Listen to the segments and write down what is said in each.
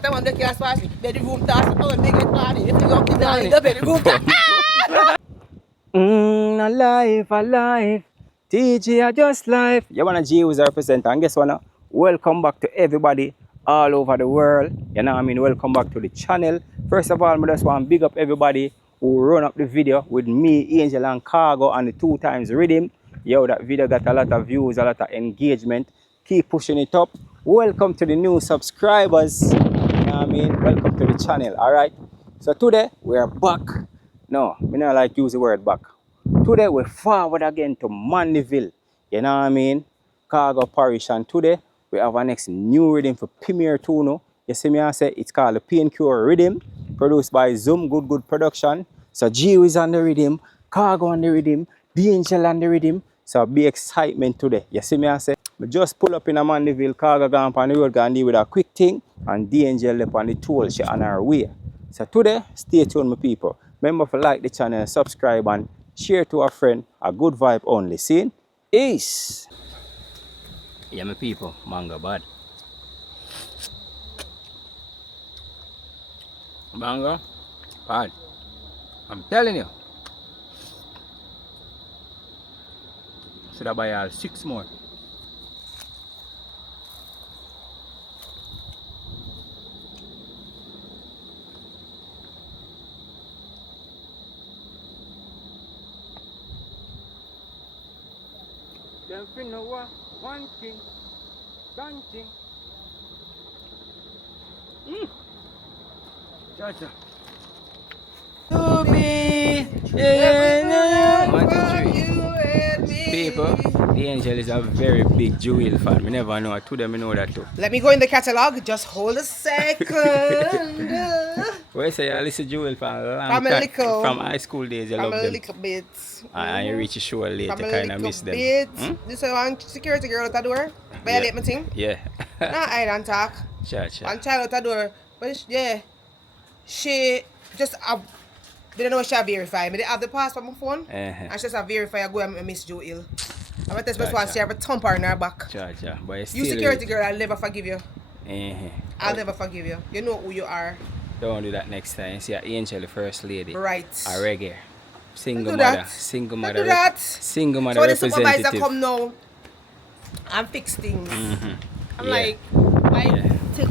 What I want to kill us, bedroom task. Oh, they get party. If you go to the bedroom task. Alive. TG are just life. You wanna GWHIZZ represent, and guess what now? Welcome back to everybody all over the world. You know what I mean? Welcome back to the channel. First of all, I just want to big up everybody who run up the video with me, Angel and Cargo and the 2x rhythm. Yo, that video got a lot of views, a lot of engagement. Keep pushing it up. Welcome to the new subscribers. You know what I mean? Welcome to the channel, alright? So today, we're back. No, I don't like use the word back. Today we're forward again to Mandyville. You know what I mean? Cargo Parish, and today we have our next new rhythm for premiere tune. You see me, I say it's called the Pain Cure Rhythm, produced by Zoom Good Production. So GWHIZZ on the rhythm, Cargo on the rhythm, The Angel on the rhythm. So big excitement today. You see me, I say we just pull up in a Mandyville, Cargo gone on the road, gonna deal with a quick thing, and The Angel up on the toll, she on her way. So today, stay tuned, my people. Remember to like the channel, subscribe, and share to a friend. A good vibe only. See? Ace. Yeah, my people. Mango bad. Mango bad. I'm telling you. Should I buy all 6 more? Don't know one thing, one thing. Cha-cha. To be, yeah. 1, 2, 3. People, The Angel is a very big GWHIZZ fan. We never know. To them, we know that too. Let me go in the catalog. Just hold a second. Well, say I listen to GWHIZZ for a long From time. little, From high school days, you love them. a little bit. And you reach a show late, you kind of miss them. This is one security girl at the door. Violate my thing. Yeah. Nah, I don't talk. Cha. One child at the door. But she just didn't know she had verified. They have the passport on my phone. And she just have verified. I go and miss GWHIZZ. I'm going to test one. She have a thumper in her back. Cha. But You security girl, I'll never forgive you. I'll never forgive you. You know who you are. Don't do that next time. See, Angel, the first lady. Right. A reggae. Single Don't mother. do that. Single Don't mother. do that. Single mother So when the representative. supervisor come now and fix things, I'm Yeah. like, I take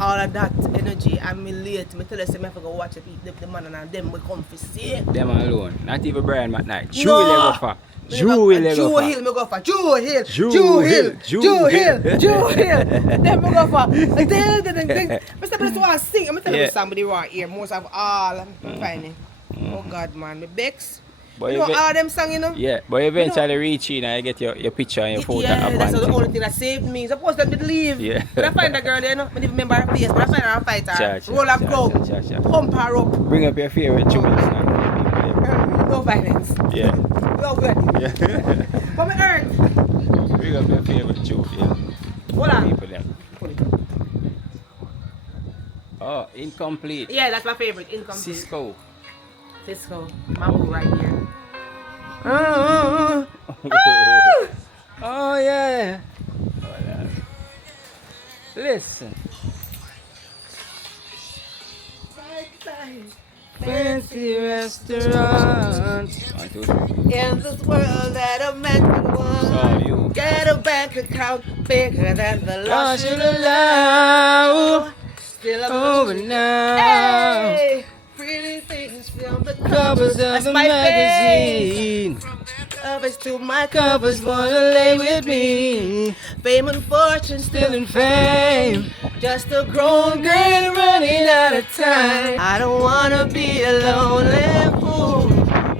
all of that energy and me late. Me tell us I have to go watch the man and them will come for see. Them alone. Not even Brian McKnight. Drew No. will go for. Drew will go Drew for. Hill, me go for. Drew Hill. Drew Hill. Them me go for. Mr. Bless want to sing. I'm telling you somebody right here. Most of all, I'm finding. Oh God, man, me Bex. But you know all of them songs, you know? Yeah, but eventually reach in and you get your picture and your photo. Yeah, that's the only thing that saved me. Suppose them did leave. Yeah. But I find that girl there, you know? I didn't remember her face, but I find her and fight her. Cha. Roll up club. Pump her up. Bring up your favorite tunes. No violence. Yeah. No good. Yeah. But me earn. Bring up your favorite tune. Yeah. Hold on. People them. Oh, Incomplete. Yeah, that's my favorite. Incomplete. Cisco. Mambo right here. Oh yeah. Listen. Fancy restaurant. 1, 2, 3. In this world that a man can want, you. get a bank account bigger than the law I should should allow. Still Over now. Hey, pretty things from the Covers of That's the my magazine. covers to my Covers wanna lay with me. fame and fortune Still in fame. just a grown girl running out of time. I don't wanna be a lonely fool.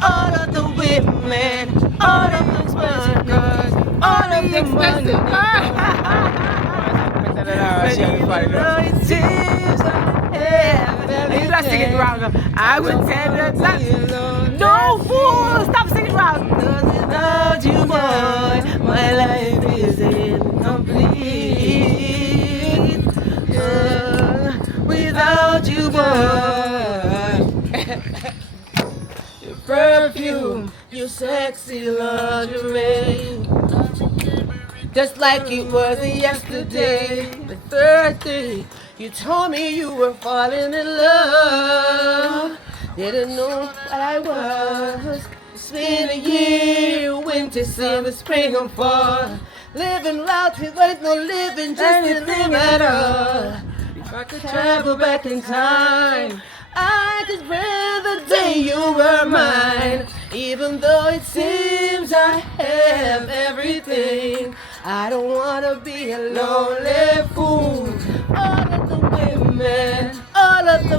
All of the women, all of the girls, all of the money. He's not singing wrong. I would tell that. No fool! Stop singing wrong. Without you, boy, my life is incomplete. Without you, boy. Your perfume, your sexy lingerie. Just like it was yesterday. The 30 You told me you were falling in love. Didn't know what I was. It's been a year, winter, summer, spring, and fall. Living loud, but no living, just living at all. If I could travel back in time, I could spend the day you were mine. Even though it seems I have everything, I don't wanna be a lonely fool. All of the women, all of the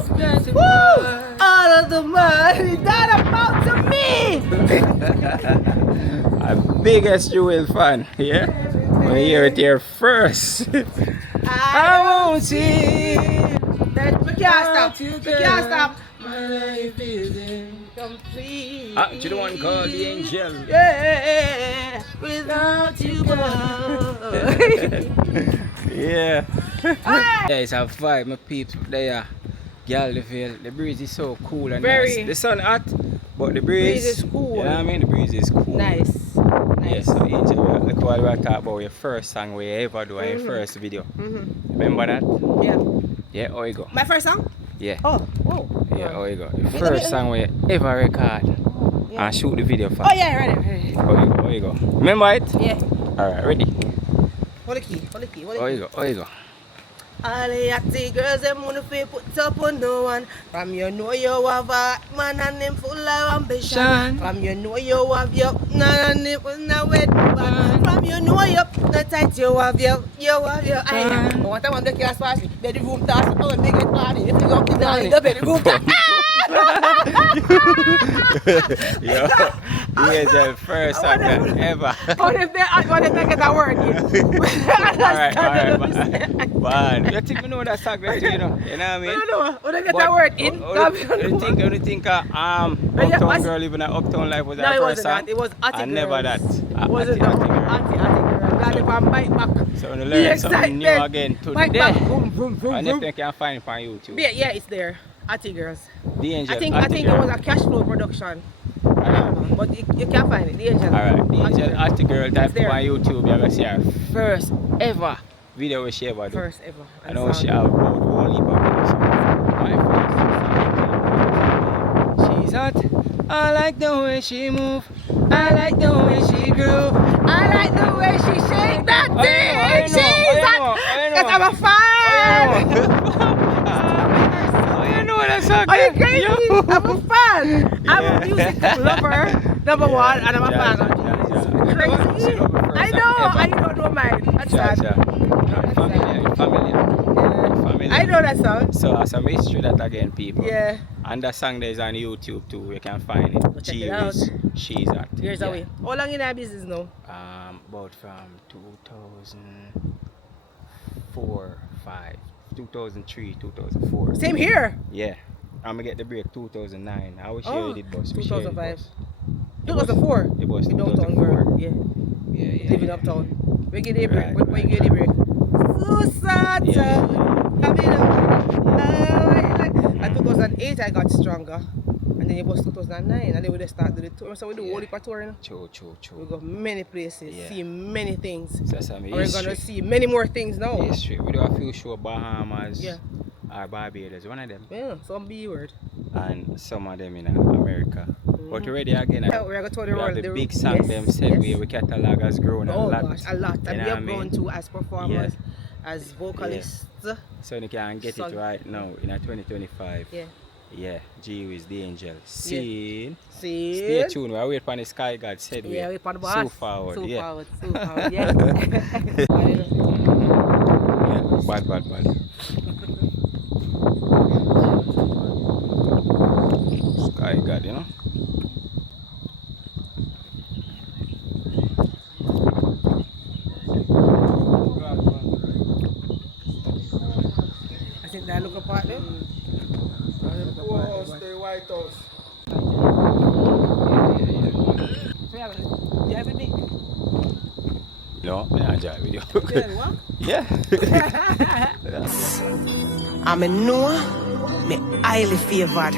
all of the money that amount to me. Our biggest Jewel fan, yeah? When you hear it here first. I won't see. We can't stop. We can't stop. My life is incomplete. To the one called the Angel. Yeah, without you, boy. Yeah. Yeah, it's a vibe, my peeps. There, girl, the breeze is so cool and Very. nice. The sun hot, but the breeze is cool. You know what I mean? The breeze is cool. Nice. Yeah, so Angel, look what we are talking about your first song we ever do, your first video. Remember that? Yeah. Yeah, how you go? My first song? Yeah. Oh, whoa. Yeah, how you go? The first song we ever record and shoot the video for. Oh, yeah, ready. How you go? Remember it? Yeah. Alright, ready? Hold the key. How you go? All the acty girls, them wanna feel put up on no one. From you know you have a man and them full of ambition. From you know you have your man and it was no wet one. From you know you the tight you have your eye. What I want to kill us bedroom task, oh big it party. If you go to the bedroom task. Yo, he is the first song ever. What if they get a word in? Alright, man. You think we know that song right, you know? You know what I mean? I don't know. What they get a word in? You think Uptown Girl living an Uptown Life was No, our it first wasn't song? that. It was Atty And never that. Was it Auntie girl? Glad if I bite back. So we learn something new again Bite back. today. Boom, boom, boom, And if boom. you can find it on YouTube. Yeah, it's there. Atty girls. The Angel. I think it was a cash flow production. But you can't find it. The Angel. Alright, the Angel Atty Girl type there. on YouTube. You're going to see our first ever video we she ever do. First ever. I know she have about only my first. She's hot. I like the way she move. I like the way she groove. I like the way she shake that thing. She's hot. Because I'm a fan. Are you crazy? I'm a fan. I'm a music lover, number one, and I'm a fan of Jesus. Crazy. I don't know mine. That's sad. Family. I know that song. So some history that again, people. Yeah. And the song there is on YouTube too. You can find it. Check it out. She's hot. Years away. How long in our business now? About from 2004, 5, 2003, 2004. Same here. Yeah. I'm gonna get the break 2009. I wish you did boss. 2005. 2004. It was in 2004. downtown girl. Yeah. Yeah. Living uptown. Where get the break? Right, Where you get the break? In 2008 I got stronger. And then it was 2009 and then we just started the tour. So we do whole heap of touring. True. We go many places, see many things. So and we're gonna see many more things now. History. We do a few shows Bahamas. Yeah. Or Barbados, one of them. Yeah, some B word. And some of them in America. But already again, we're going to tour the world. The big song them said we catalog has grown a lot. Gosh, a lot. And we have grown too as performers, as vocalists. So you can get it right now in 2025. Yeah, GWHIZZ, the Angel. See. Stay tuned. We wait for the Sky God said we. Yeah, wait for the boss. So forward. So yeah. forward. Yeah. Bad. Sky God, you know. I think that look apart there. Stay White House. You have me? No, I enjoy video. What? Yeah. I'm a Noah, me highly favored.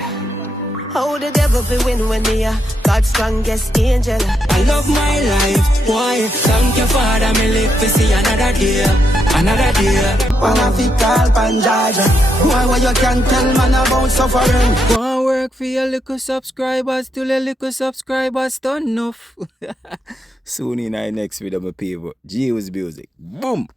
How the devil be win when me God's strongest angel? I love my life, why? Thank you, Father, me live to see another day. another day. Wanna fi call Panjaja. Why you can tell man about suffering? Wanna work for your little subscribers till your little subscribers done enough. Soon in our next video, my people. GWHIZZ music. Boom!